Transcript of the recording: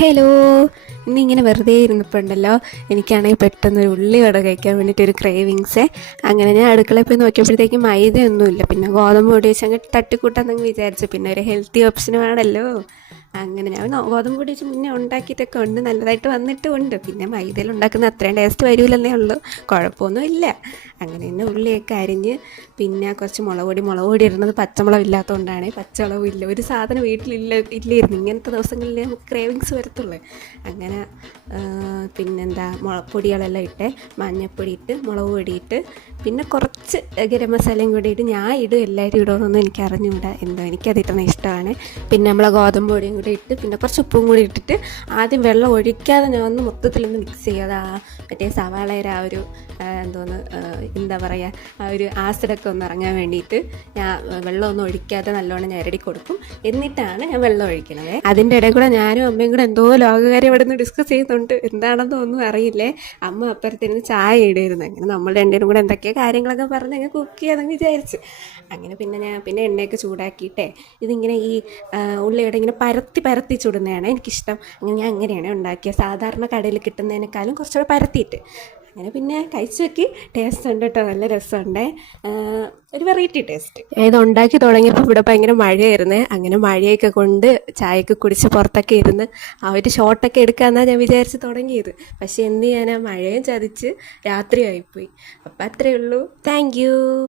Hello, ഇന്നിങ്ങനെ വെറുതെ ഇരുന്നപ്പോൾ ഉണ്ടല്ലോ, എനിക്കാണെങ്കിൽ പെട്ടെന്നൊരു ഉള്ളി വട കഴിക്കാൻ വേണ്ടിയിട്ടൊരു ക്രേവിങ്സേ. അങ്ങനെ ഞാൻ അടുക്കളയിൽ പോയി നോക്കിയപ്പോഴത്തേക്കും മൈദയൊന്നുമില്ല, പിന്നെ ഗോതമ്പ് പൊടി വെച്ച് അങ്ങ് തട്ടിക്കൂട്ടാന്നങ്ങ് വിചാരിച്ചു. പിന്നെ ഒരു ഹെൽത്തി ഓപ്ഷൻ വേണമല്ലോ. അങ്ങനെ ഞാൻ ഗോതമ്പ് പൊടി വെച്ച് മുന്നേ ഉണ്ടാക്കിയിട്ടൊക്കെ ഉണ്ട്, നല്ലതായിട്ട് വന്നിട്ടും ഉണ്ട്. പിന്നെ മൈദയിൽ ഉണ്ടാക്കുന്ന അത്രയും ടേസ്റ്റ് വരില്ലെന്നേ ഉള്ളൂ, കുഴപ്പമൊന്നും ഇല്ല. അങ്ങനെ തന്നെ ഉള്ളിയൊക്കെ അരിഞ്ഞ്, പിന്നെ കുറച്ച് മുളക് പൊടി ഇടുന്നത് പച്ചമുളക് ഇല്ലാത്തതുകൊണ്ടാണ്. പച്ചമുളകും ഇല്ല, ഒരു സാധനം ഇല്ലായിരുന്നു. ഇങ്ങനത്തെ ദിവസങ്ങളിൽ നമുക്ക് ക്രേവിങ്സ് വരത്തുള്ളൂ. അങ്ങനെ പിന്നെന്താ, പൊടികളെല്ലാം ഇട്ട്, മഞ്ഞൾപ്പൊടി ഇട്ട്, മുളക് പൊടി ഇട്ട്, പിന്നെ കുറച്ച് ഗരം മസാലയും കൂടി ഇട്ട്. ഞാൻ ഇടും, എല്ലാവരും ഇടുമെന്നൊന്നും എനിക്ക് അറിഞ്ഞുകൂടാ, എന്തോ എനിക്കതിട്ടണ ഇഷ്ടമാണ്. പിന്നെ നമ്മൾ ഗോതമ്പ് പൊടിയും കൂടി ഇട്ട്, പിന്നെ കുറച്ച് ഉപ്പും കൂടി ഇട്ടിട്ട് ആദ്യം വെള്ളം ഒഴിക്കാതെ ഞാൻ ഒന്ന് മൊത്തത്തിലൊന്ന് മിക്സ് ചെയ്യാതെ മറ്റേ സവാളയുടെ ആ ഒരു എന്തോന്ന് എന്താ പറയുക, ആ ഒരു ആസിഡൊക്കെ ഒന്ന് ഇറങ്ങാൻ വേണ്ടിയിട്ട് ഞാൻ വെള്ളമൊന്നും ഒഴിക്കാതെ നല്ലോണം ഞെരടി കൊടുക്കും. എന്നിട്ടാണ് ഞാൻ വെള്ളം ഒഴിക്കണത്. അതിൻ്റെ ഇടയിൽ കൂടെ ഞാനും അമ്മയും കൂടെ എന്തോ ലോകകാര്യം ഇവിടെ നിന്ന് ഡിസ്കസ് ചെയ്യുന്നുണ്ട്. എന്താണെന്നോ ഒന്നും അറിയില്ലേ. അമ്മ അപ്പുറത്തിരുന്ന് ചായ ഇടുമായിരുന്നു. അങ്ങനെ നമ്മൾ രണ്ടുപേരും കൂടെ എന്തൊക്കെയോ കാര്യങ്ങളൊക്കെ പറഞ്ഞ് അങ്ങ് കുക്ക് ചെയ്യാമെന്ന് വിചാരിച്ചു. അങ്ങനെ പിന്നെ എണ്ണയൊക്കെ ചൂടാക്കിയിട്ടേ, ഇതിങ്ങനെ ഈ ഉള്ളിയുടെ ഇങ്ങനെ പരത്തി ചുടുന്നതാണ് എനിക്കിഷ്ടം. അങ്ങനെ ഞാൻ അങ്ങനെയാണ് ഉണ്ടാക്കിയത്, സാധാരണ കടയിൽ കിട്ടുന്നതിനേക്കാളും കുറച്ചുകൂടെ പരത്തിയിട്ട്. അങ്ങനെ പിന്നെ കഴിച്ചു നോക്കി, ടേസ്റ്റ് ഉണ്ട് കേട്ടോ, നല്ല രസമുണ്ട്, ഒരു വെറൈറ്റി ടേസ്റ്റ്. ഇത് ഉണ്ടാക്കി തുടങ്ങിയപ്പോൾ ഇവിടെ ഭയങ്കര മഴയായിരുന്നേ. അങ്ങനെ മഴയൊക്കെ കൊണ്ട് ചായയൊക്കെ കുടിച്ച് പുറത്തൊക്കെ ഇരുന്ന് ആ ഒരു ഷോട്ടൊക്കെ എടുക്കാമെന്നാണ് ഞാൻ വിചാരിച്ച് തുടങ്ങിയത്. പക്ഷേ എന്ത് ചെയ്യാനാ, മഴയും ചതിച്ച് രാത്രിയായിപ്പോയി. അപ്പം അത്രയേ ഉള്ളൂ. Thank you.